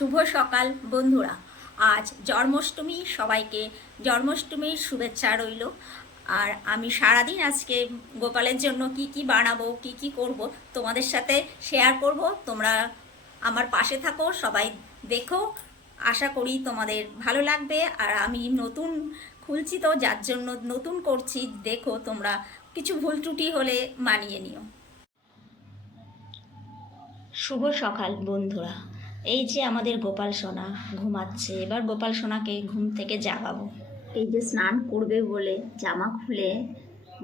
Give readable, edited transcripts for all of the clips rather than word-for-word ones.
শুভ সকাল বন্ধুরা। আজ জন্মাষ্টমী, সবাইকে জন্মাষ্টমীর শুভেচ্ছা রইল। আর আমি সারাদিন আজকে গোপালের জন্য কি কি বানাবো, কি কি করব তোমাদের সাথে শেয়ার করব। তোমরা আমার পাশে থাকো, সবাই দেখো। আশা করি তোমাদের ভালো লাগবে। আর আমি নতুন খুলছি তো, যার জন্য নতুন করছি, দেখো তোমরা কিছু ভুল ত্রুটি হলে মানিয়ে নিও। শুভ সকাল বন্ধুরা। এই যে আমাদের গোপাল সোনা ঘুমাচ্ছে, এবার গোপাল সোনাকে ঘুম থেকে জাগাবো। এই যে স্নান করবে বলে জামা খুলে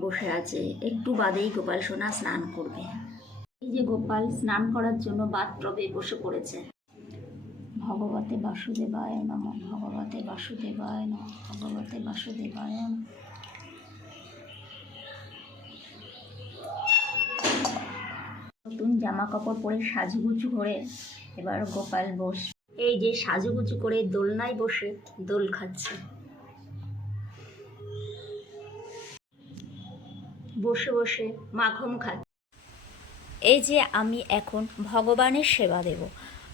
বসে আছে, একটু বাদেই গোপাল সোনা স্নান করবে। এই যে গোপাল স্নান করার জন্য বাথটবে বসে পড়েছে। ভগবতে বাসুদেবায় নমঃ, ভগবতে বাসুদেবায় নমঃ, ভগবতে বাসুদেবায় নমঃ। নতুন জামা কাপড় পরে সাজুগুজু করে এবার গোপাল এই যে সাজুগুজু করে দোলনায় বসে দোল খাচ্ছে। বসে বসে মাখন খাচ্ছে। এই যে আমি এখন ভগবানের সেবা দেব।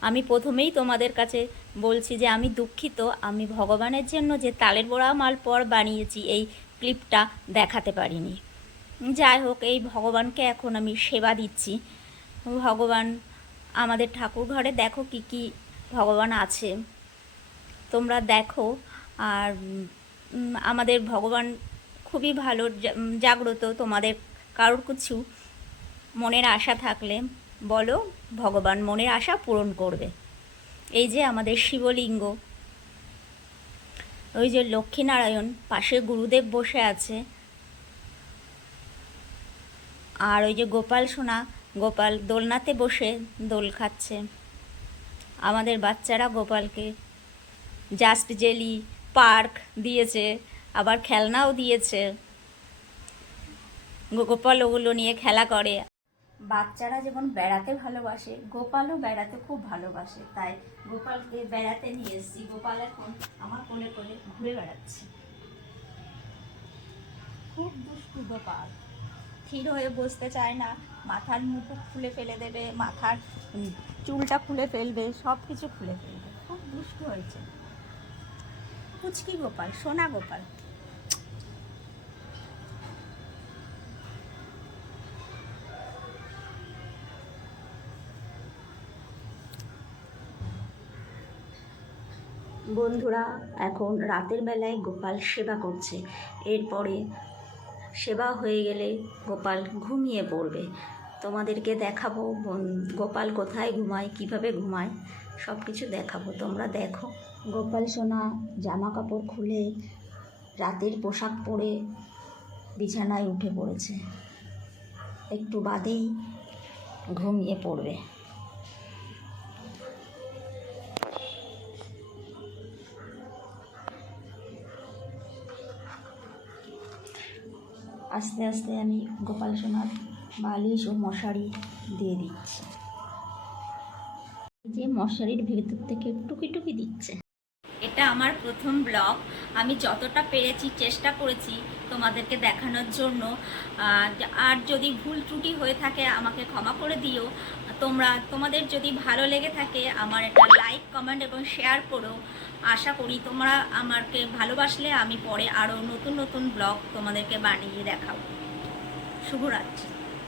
আমি প্রথমেই তোমাদের কাছে বলছি যে আমি দুঃখিত, আমি ভগবানের জন্য যে তালের বড়া মালপোয়া বানিয়েছি এই ক্লিপটা দেখাতে পারিনি। যাই হোক, এই ভগবানকে এখন আমি সেবা দিচ্ছি। ভগবান আমাদের ঠাকুর ঘরে দেখো কি কি ভগবান আছে, তোমরা দেখো। আর আমাদের ভগবান খুবই ভালো, জাগ্রত। তোমাদের কারোর কিছু মনের আশা থাকলে বলো, ভগবান মনের আশা পূরণ করবে। এই যে আমাদের শিবলিঙ্গ, ওই যে লক্ষ্মীনারায়ণ, পাশে গুরুদেব বসে আছে। আর ওই যে গোপাল সোনা, গোপাল দোলনাতে বসে দোল খাচ্ছে। আমাদের বাচ্চারা গোপালকে জাস্ট জেলি পার্ক দিয়েছে, আবার খেলনাও দিয়েছে। গোপাল ওগুলো নিয়ে খেলা করে। বাচ্চারা যেমন বেড়াতে ভালোবাসে, গোপালও বেড়াতে খুব ভালোবাসে। তাই গোপালকে বেড়াতে নিয়ে এসেছি। গোপাল এখন আমার কোলে কোলে ঘুরে বেড়াচ্ছে। খুব দুষ্টু গোপাল, স্থির হয়ে বসতে চায় না, মাথার মুকুট খুলে ফেলে দেবে, মাথার চুলটা খুলে ফেলবে, সব কিছু খুলে ফেলবে। খুব দুষ্টু হয়েছে পুচকি গোপাল, সোনা গোপাল। বন্ধুরা, এখন রাতের বেলায় গোপাল সেবা করছে। এরপরে সেবা হয়ে গেলে গোপাল ঘুমিয়ে পড়বে। তোমাদেরকে দেখাবো গোপাল কোথায় ঘুমায়, কিভাবে ঘুমায়, সব কিছু দেখাবো। তোমরা দেখো। গোপাল সোনা জামা কাপড় খুলে রাতের পোশাক পরে বিছানায় উঠে পড়েছে, একটু বাদেই ঘুমিয়ে পড়বে। আস্তে আস্তে আমি গোপাল সোনার বালিশ ও মশারি দিয়ে দিচ্ছি। যে মশারির ভেতর থেকে টুকি টুকি দিচ্ছে। এটা আমার প্রথম ব্লগ। আমি যতটা পেরেছি চেষ্টা করেছি তোমাদেরকে দেখানোর জন্য। আর যদি ভুল ত্রুটি হয়ে থাকে আমাকে ক্ষমা করে দিও। তোমাদের যদি ভালো লেগে থাকে আমার একটা লাইক, কমেন্ট এবং শেয়ার করো। আশা করি তোমরা আমাকে ভালোবাসলে আমি পরে আরও নতুন নতুন ব্লগ তোমাদেরকে বানিয়ে দেখাবো। শুভরাত্রি।